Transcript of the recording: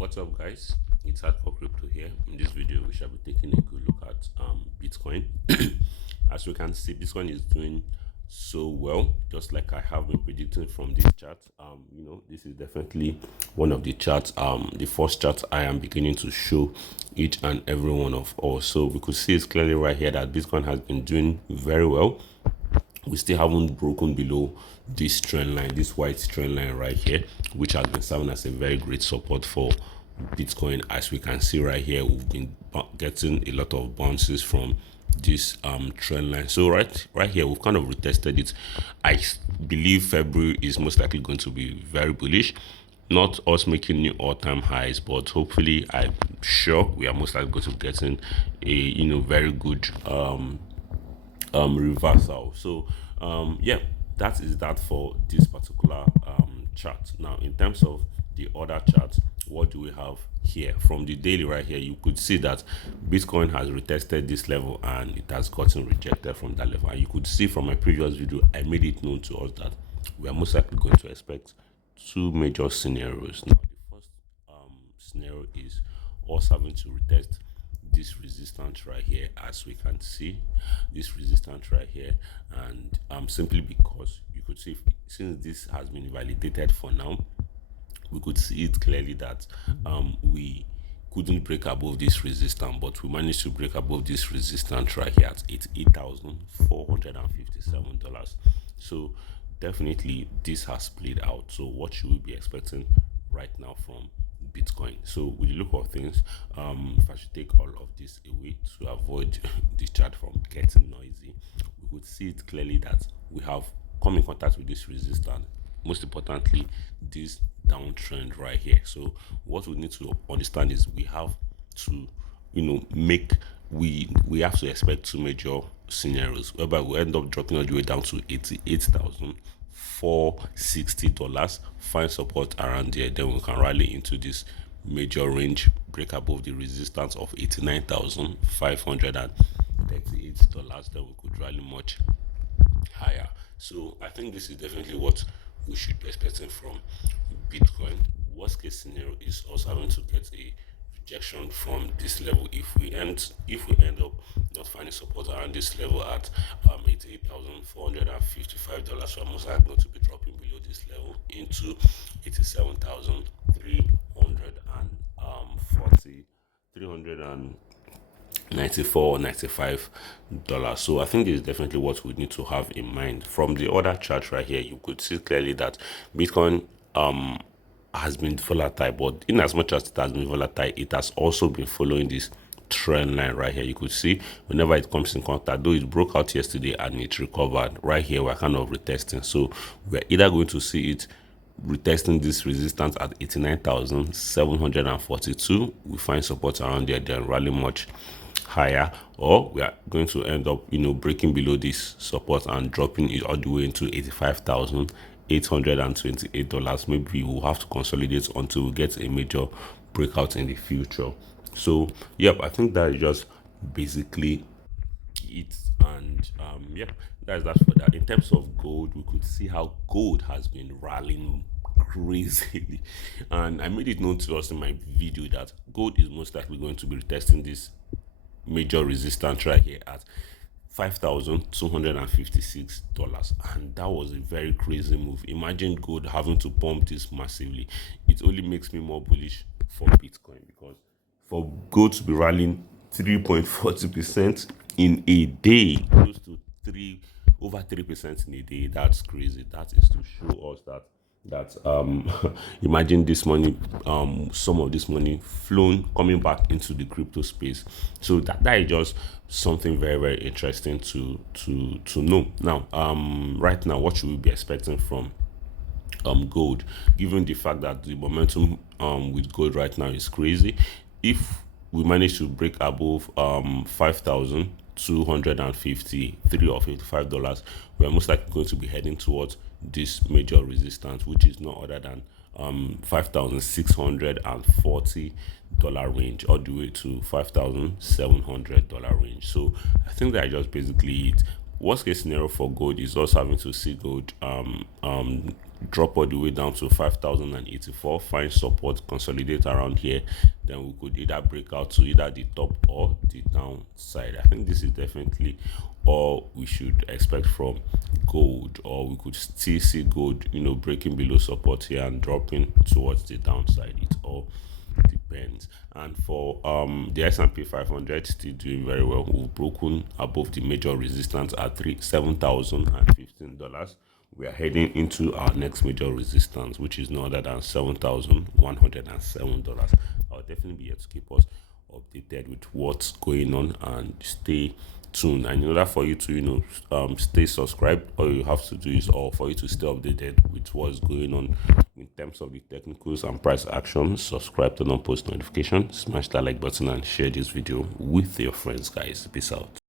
What's up, guys? It's Hardcore Crypto here. In this video, we shall be taking a good look at Bitcoin. As we can see, Bitcoin is doing so well, just like I have been predicting from this chart. This is definitely one of the charts, the first chart I am beginning to show each and every one of us. So we could see it clearly right here that Bitcoin has been doing very well. We still haven't broken below this trend line, this white trend line right here, which has been serving as a very great support for Bitcoin. As we can see right here, we've been getting a lot of bounces from this trend line. So right here, we've kind of retested it. I believe February is most likely going to be very bullish. Not us making new all-time highs, but hopefully, I'm sure we are most likely going to be getting a very good reversal. So yeah, that is that for this particular chart. Now, in terms of the other chart, what do we have here? From the daily right here, you could see that Bitcoin has retested this level and it has gotten rejected from that level. And you could see from my previous video, I made it known to us that we are most likely going to expect two major scenarios. Now, the first scenario is us having to retest this resistance right here, as we can see this resistance right here, and simply because you could see, since this has been validated for now, we could see it clearly that we couldn't break above this resistance, but we managed to break above this resistance right here at $88,457. So definitely this has played out. So what should we be expecting right now from Bitcoin? So with the look of things, if I should take all of this away to avoid the chart from getting noisy, we could see it clearly that we have come in contact with this resistance, most importantly this downtrend right here. So what we need to understand is we have to make we have to expect two major scenarios whereby we end up dropping all the way down to $88,460, find support around there, then we can rally into this major range, break above the resistance of $89,538, then we could rally much higher. So I think this is definitely what we should be expecting from Bitcoin. Worst case scenario is us having to get a rejection from this level if we end up not finding support around this level at $88,455. So I'm most likely going to be dropping below this level into 87,340 394 or $95. So I think this is definitely what we need to have in mind. From the other chart right here, you could see clearly that Bitcoin has been volatile, but in as much as it has been volatile, it has also been following this trend line right here. You could see whenever it comes in contact, though it broke out yesterday and it recovered, right here we're kind of retesting. So we're either going to see it retesting this resistance at 89,742, we find support around there, then rally much higher, or we are going to end up breaking below this support and dropping it all the way into $85,828. Maybe we'll have to consolidate until we get a major breakout in the future. So yep, I think that is just basically it. And yep, that's that for that. In terms of gold, we could see how gold has been rallying crazily, and I made it known to us in my video that gold is most likely going to be retesting this major resistance right here at $5,256, and that was a very crazy move. Imagine gold having to pump this massively. It only makes me more bullish for Bitcoin, because for gold to be rallying 3.40% in a day, close to over 3% in a day, that's crazy. That is to show us that imagine this money, some of this money flown coming back into the crypto space. So that is just something very, very interesting to know. Now, right now, what should we be expecting from gold, given the fact that the momentum with gold right now is crazy? If we manage to break above 5,253 or $55, we are most likely going to be heading towards this major resistance, which is no other than $5,640 range, all the way to $5,700 range. So I think that is just basically it. worst case scenario for gold is us having to see gold drop all the way down to 5,084, find support, consolidate around here, then we could either break out to either the top or the downside. I think this is definitely all we should expect from gold, or we could still see gold, breaking below support here and dropping towards the downside. It all depends. And for the S&P 500, still doing very well. We've broken above the major resistance at $7,015. We are heading into our next major resistance, which is no other than $7,107. I'll definitely be here to keep us updated with what's going on, and stay tuned. And in order for you to stay subscribed, all you have to do is, or for you to stay updated with what's going on in terms of the technicals and price action, subscribe, turn on post notifications, smash that like button, and share this video with your friends, guys. Peace out.